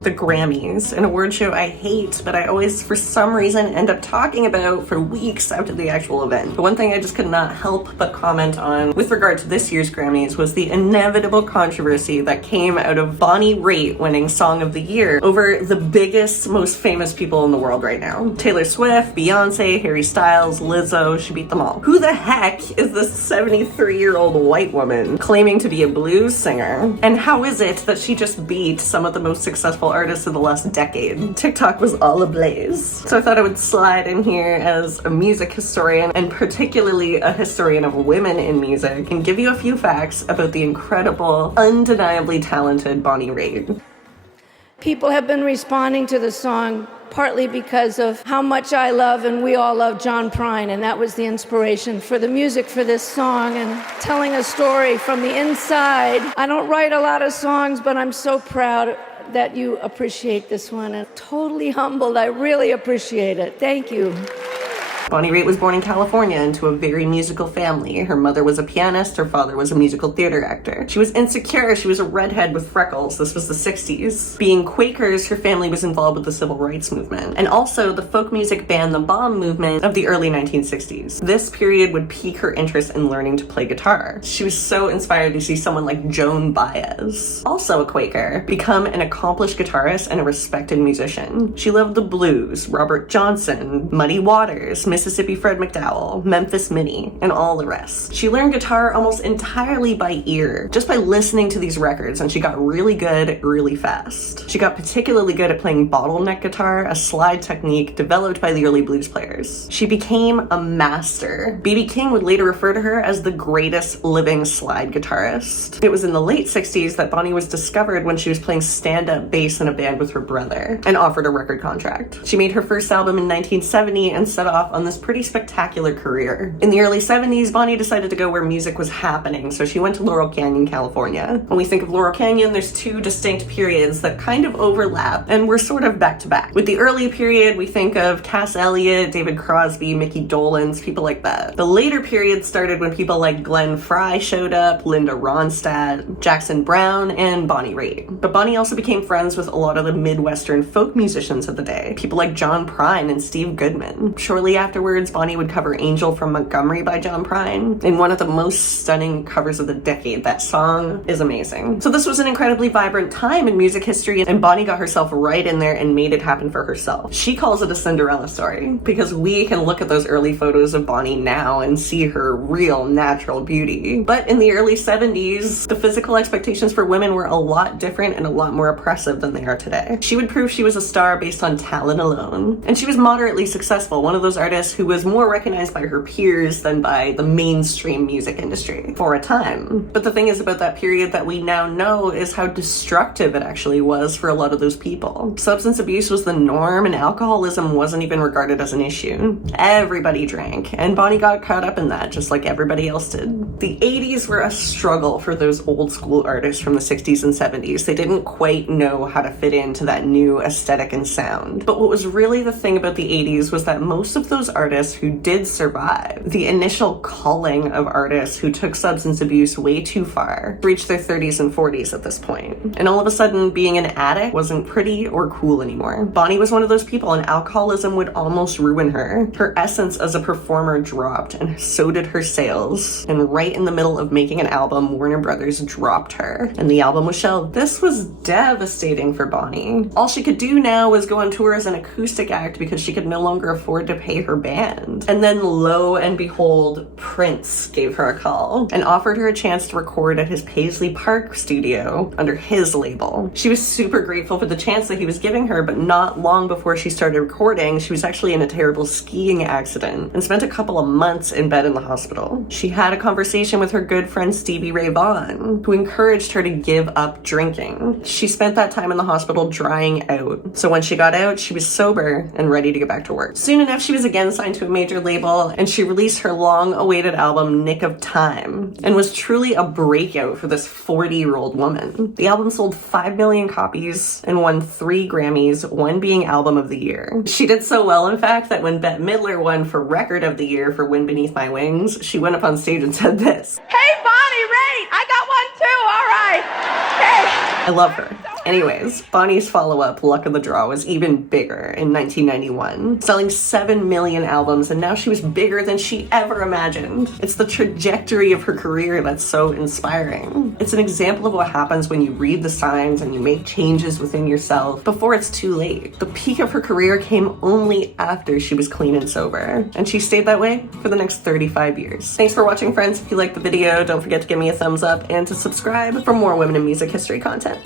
The Grammys, an award show I hate, but I always, for some reason, end up talking about for weeks after the actual event. But one thing I just could not help but comment on with regard to this year's Grammys was the inevitable controversy that came out of Bonnie Raitt winning Song of the Year over the biggest, most famous people in the world right now. Taylor Swift, Beyonce, Harry Styles, Lizzo, she beat them all. Who the heck is this 73-year-old white woman claiming to be a blues singer? And how is it that she just beat some of the most successful artists of the last decade? TikTok was all ablaze. So I thought I would slide in here as a music historian, and particularly a historian of women in music, and give you a few facts about the incredible, undeniably talented Bonnie Raitt. People have been responding to the song partly because of how much I love and we all love John Prine, and that was the inspiration for the music for this song and telling a story from the inside. I don't write a lot of songs, but I'm so proud that you appreciate this one, and totally humbled. I really appreciate it. Thank you. Bonnie Raitt was born in California into a very musical family. Her mother was a pianist, her father was a musical theater actor. She was insecure, she was a redhead with freckles. This was the 60s. Being Quakers, her family was involved with the civil rights movement, and also the folk music band The Bomb movement of the early 1960s. This period would pique her interest in learning to play guitar. She was so inspired to see someone like Joan Baez, also a Quaker, become an accomplished guitarist and a respected musician. She loved the blues, Robert Johnson, Muddy Waters, Mississippi Fred McDowell, Memphis Minnie, and all the rest. She learned guitar almost entirely by ear, just by listening to these records, and she got really good really fast. She got particularly good at playing bottleneck guitar, a slide technique developed by the early blues players. She became a master. B.B. King would later refer to her as the greatest living slide guitarist. It was in the late 60s that Bonnie was discovered when she was playing stand-up bass in a band with her brother and offered a record contract. She made her first album in 1970 and set off on this pretty spectacular career. In the early 70s, Bonnie decided to go where music was happening, so she went to Laurel Canyon, California. When we think of Laurel Canyon, there's two distinct periods that kind of overlap, and we're sort of back to back. With the early period, we think of Cass Elliot, David Crosby, Mickey Dolenz, people like that. The later period started when people like Glenn Frey showed up, Linda Ronstadt, Jackson Browne, and Bonnie Raitt. But Bonnie also became friends with a lot of the Midwestern folk musicians of the day, people like John Prine and Steve Goodman. Shortly afterwards, Bonnie would cover Angel from Montgomery by John Prine in one of the most stunning covers of the decade. That song is amazing. So this was an incredibly vibrant time in music history, and Bonnie got herself right in there and made it happen for herself. She calls it a Cinderella story because we can look at those early photos of Bonnie now and see her real natural beauty. But in the early 70s, the physical expectations for women were a lot different and a lot more oppressive than they are today. She would prove she was a star based on talent alone, and she was moderately successful, one of those artists who was more recognized by her peers than by the mainstream music industry for a time. But the thing is about that period that we now know is how destructive it actually was for a lot of those people. Substance abuse was the norm, and alcoholism wasn't even regarded as an issue. Everybody drank, and Bonnie got caught up in that just like everybody else did. The 80s were a struggle for those old school artists from the 60s and 70s. They didn't quite know how to fit into that new aesthetic and sound. But what was really the thing about the 80s was that most of those artists who did survive the initial culling of artists who took substance abuse way too far reached their 30s and 40s at this point. And all of a sudden, being an addict wasn't pretty or cool anymore. Bonnie was one of those people, and alcoholism would almost ruin her. Her essence as a performer dropped, and so did her sales. And right in the middle of making an album, Warner Brothers dropped her, and the album was shelved. This was devastating for Bonnie. All she could do now was go on tour as an acoustic act because she could no longer afford to pay her band. And then lo and behold, Prince gave her a call and offered her a chance to record at his Paisley Park studio under his label. She was super grateful for the chance that he was giving her, but not long before she started recording, she was actually in a terrible skiing accident and spent a couple of months in bed in the hospital. She had a conversation with her good friend Stevie Ray Vaughan, who encouraged her to give up drinking. She spent that time in the hospital drying out. So when she got out, she was sober and ready to get back to work. Soon enough, she was again signed to a major label, and she released her long-awaited album, Nick of Time, and was truly a breakout for this 40-year-old woman. The album sold 5 million copies and won 3 Grammys, one being Album of the Year. She did so well, in fact, that when Bette Midler won for Record of the Year for Wind Beneath My Wings, she went up on stage and said this: "Hey, Bonnie Raitt, I got one too, all right. Hey." I love her. Anyways, Bonnie's follow-up, Luck of the Draw, was even bigger in 1991, selling 7 million albums, and now she was bigger than she ever imagined. It's the trajectory of her career that's so inspiring. It's an example of what happens when you read the signs and you make changes within yourself before it's too late. The peak of her career came only after she was clean and sober, and she stayed that way for the next 35 years. Thanks for watching, friends. If you liked the video, don't forget to give me a thumbs up and to subscribe for more women in music history content.